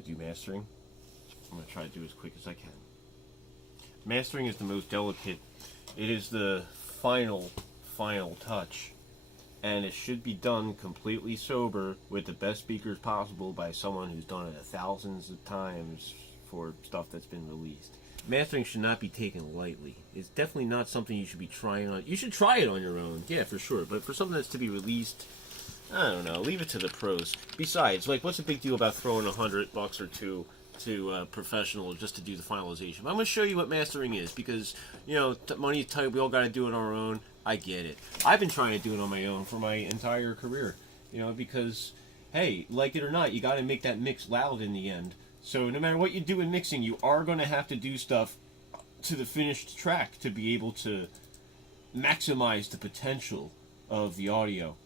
going to do mastering. I'm going to try to do as quick as I can. Mastering is the most delicate. It is the final touch. And it should be done completely sober with the best speakers possible by someone who's done it thousands of times for stuff that's been released. Mastering should not be taken lightly. It's definitely not something you should be trying on. You should try it on your own, yeah, for sure. But for something that's to be released, I don't know, leave it to the pros. Besides, like, what's the big deal about throwing $100 or two to professionals just to do the finalization? I'm going to show you what mastering is because, you know, money's tight. We all got to do it on our own. I get it. I've been trying to do it on my own for my entire career, you know, because, hey, like it or not, you got to make that mix loud in the end. So no matter what you do in mixing, you are going to have to do stuff to the finished track to be able to maximize the potential of the audio.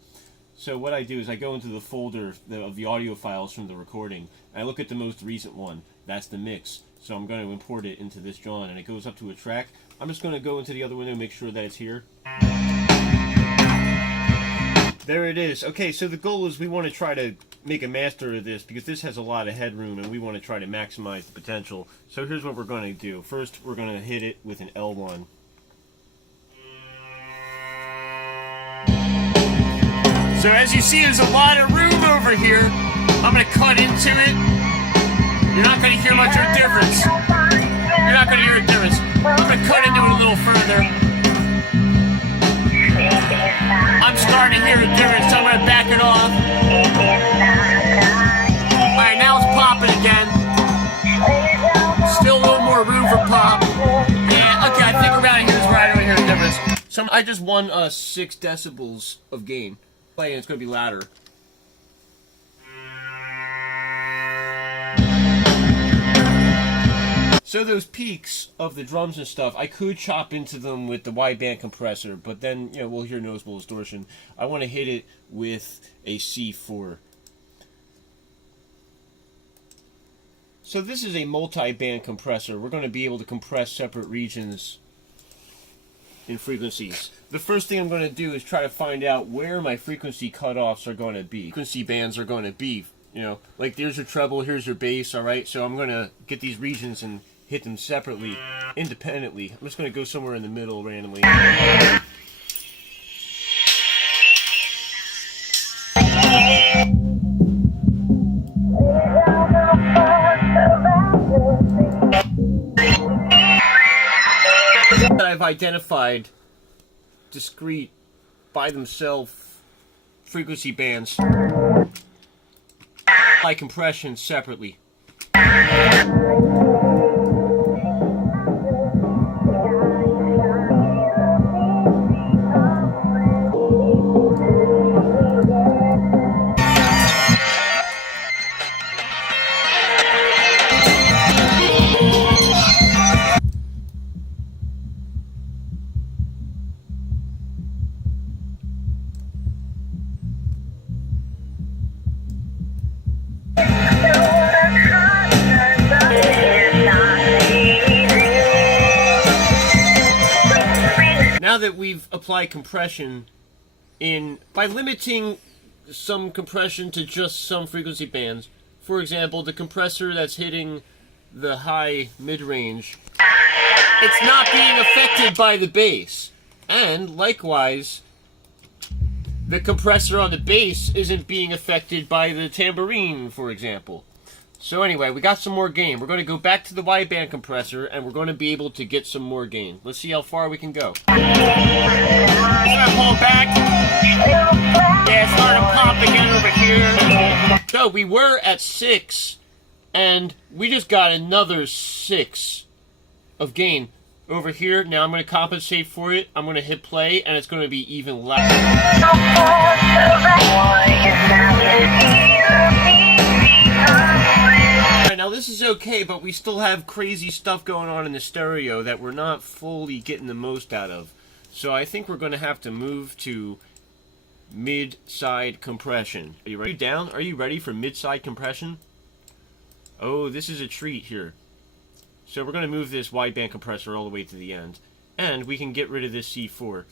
So what I do is I go into the folder of the audio files from the recording, and I look at the most recent one. That's the mix. So I'm going to import it into this John, and it goes up to a track. I'm just going to go into the other window and make sure that it's here. There it is. Okay, so the goal is we want to try to make a master of this because this has a lot of headroom and we want to try to maximize the potential. So here's what we're going to do. First, we're going to hit it with an L1. So as you see, there's a lot of room over here. I'm going to cut into it. You're not going to hear much of a difference. You're not going to hear a difference. I'm going to cut into it a little further. I'm starting to hear a difference, so I'm going to back it off. Alright, now it's popping again. Still a little more room for pop. Yeah, okay, I think around here is where I don't hear a difference. So I just won 6 decibels of gain. Playing, it's going to be louder. So those peaks of the drums and stuff, I could chop into them with the wideband compressor, but then, you know, we'll hear noticeable distortion. I want to hit it with a C4. So this is a multi-band compressor. We're going to be able to compress separate regions in frequencies. The first thing I'm going to do is try to find out where my frequency cutoffs are going to be. Frequency bands are going to be, you know, like there's your treble, here's your bass, alright? So I'm going to get these regions and hit them separately, independently. I'm just going to go somewhere in the middle randomly. I've identified discrete, by themselves, frequency bands by compression separately. Now that we've applied compression by limiting some compression to just some frequency bands, for example, the compressor that's hitting the high mid-range, it's not being affected by the bass. And likewise, the compressor on the bass isn't being affected by the tambourine, for example. So anyway, we got some more gain. We're going to go back to the wideband compressor, and we're going to be able to get some more gain. Let's see how far we can go. It's going to pull back. Yeah, it's starting to pop again over here. So we were at 6, and we just got another 6 of gain over here. Now I'm going to compensate for it. I'm going to hit play, and it's going to be even louder. Now this is okay, but we still have crazy stuff going on in the stereo that we're not fully getting the most out of. So I think we're going to have to move to mid-side compression. Are you ready? Down? Are you ready for mid-side compression? Oh, this is a treat here. So we're going to move this wideband compressor all the way to the end. And we can get rid of this C4.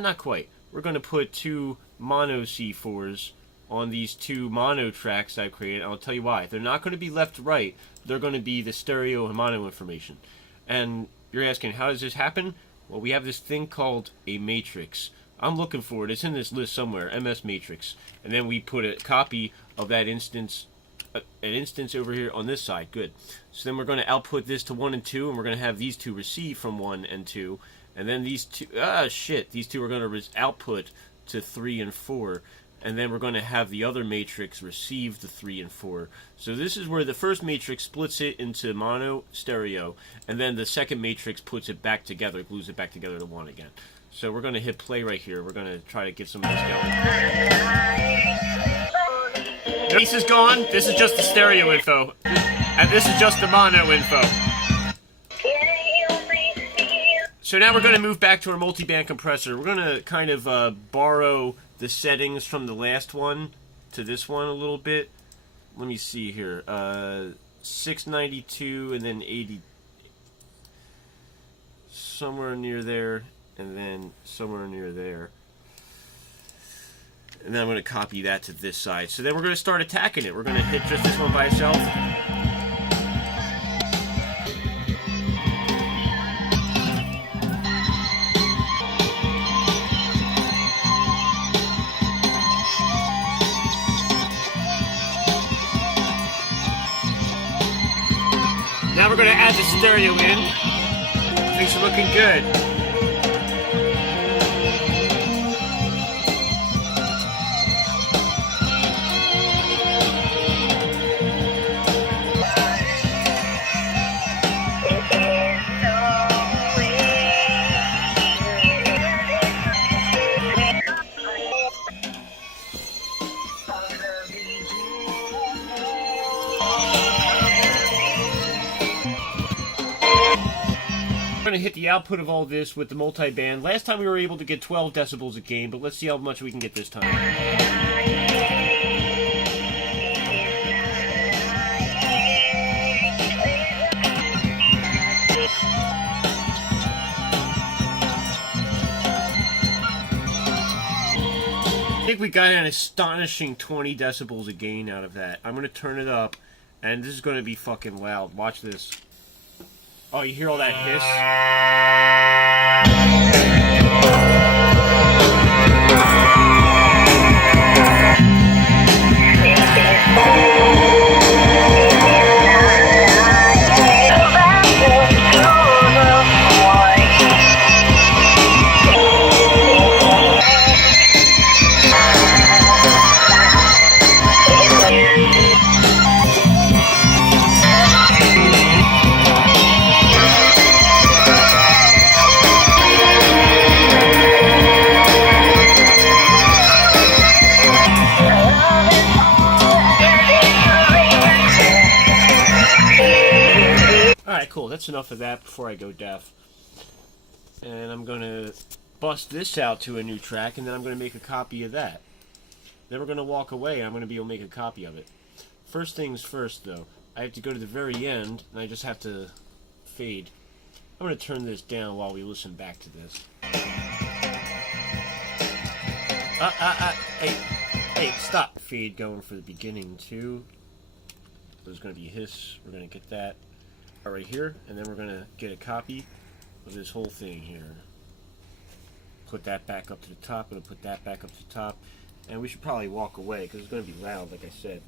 Not quite. We're going to put 2 mono C4s on these two mono tracks I've created. I'll tell you why. They're not going to be left to right. They're going to be the stereo and mono information. And you're asking, how does this happen? Well, we have this thing called a matrix. I'm looking for it. It's in this list somewhere, MS matrix. And then we put a copy of that instance, an instance over here on this side. Good. So then we're going to output this to 1 and 2, and we're going to have these two receive from 1 and 2. And then these two, these two are going to output to 3 and 4. And then we're going to have the other matrix receive the 3 and 4. So this is where the first matrix splits it into mono, stereo, and then the second matrix puts it back together, glues it back together to 1 again. So we're going to hit play right here. We're going to try to get some of this going. This is gone. This is just the stereo info. And this is just the mono info. So now we're going to move back to our multi-band compressor. We're going to kind of borrow the settings from the last one to this one a little bit. Let me see here. 692 and then 80. Somewhere near there. And then somewhere near there. And then I'm going to copy that to this side. So then we're going to start attacking it. We're going to hit just this one by itself. Now we're going to add the stereo in. Things are looking good. We're going to hit the output of all this with the multi-band. Last time we were able to get 12 decibels a gain, but let's see how much we can get this time. I think we got an astonishing 20 decibels a gain out of that. I'm going to turn it up, and this is going to be fucking loud. Watch this. Oh, you hear all that hiss? Cool, that's enough of that before I go deaf. And I'm going to bust this out to a new track, and then I'm going to make a copy of that. Then we're going to walk away, and I'm going to be able to make a copy of it. First things first, though. I have to go to the very end, and I just have to fade. I'm going to turn this down while we listen back to this. Hey, stop. Fade going for the beginning, too. There's going to be a hiss. We're going to get that right here, and then we're going to get a copy of this whole thing here. Put that back up to the top, I'm going to put that back up to the top, and we should probably walk away because it's going to be loud, like I said.